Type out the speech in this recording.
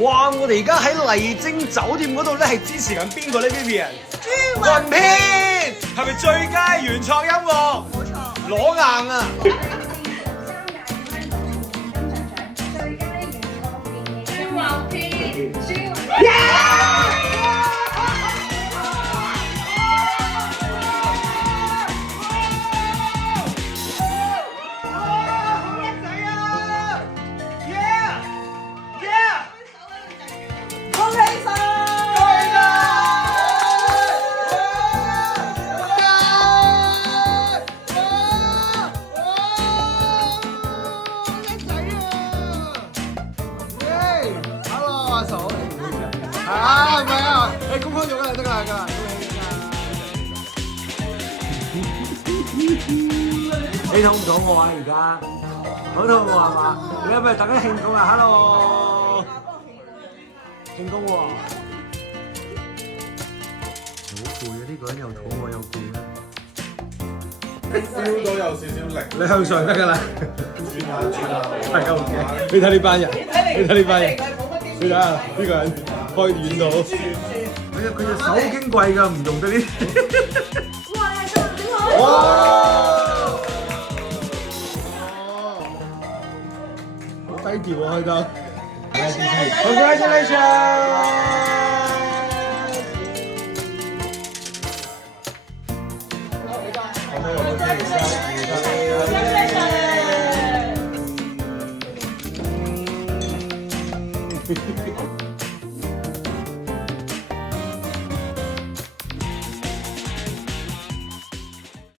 哇！我哋而家喺麗晶酒店嗰度咧，係支持緊邊個咧 ？Vivian？ 朱雲編係咪最佳原創音樂？冇錯，攞硬啊！啊，唔係啊，你公開咗啦，得啦，得啦，你肚唔肚餓啊？而家好肚餓係嘛？你係咪等緊慶功啊 ？Hello， 慶功喎！好攰啊！呢個人又肚餓又攰啊！ feel 到有少少力，你向上得㗎啦，轉下轉下，大家唔驚。你睇呢班人，你睇呢班人，你睇下呢個人開遠到，佢隻手好矜貴㗎，唔用得呢。哇！你係真係點好？哇！好低調啊，開得。Congratulations！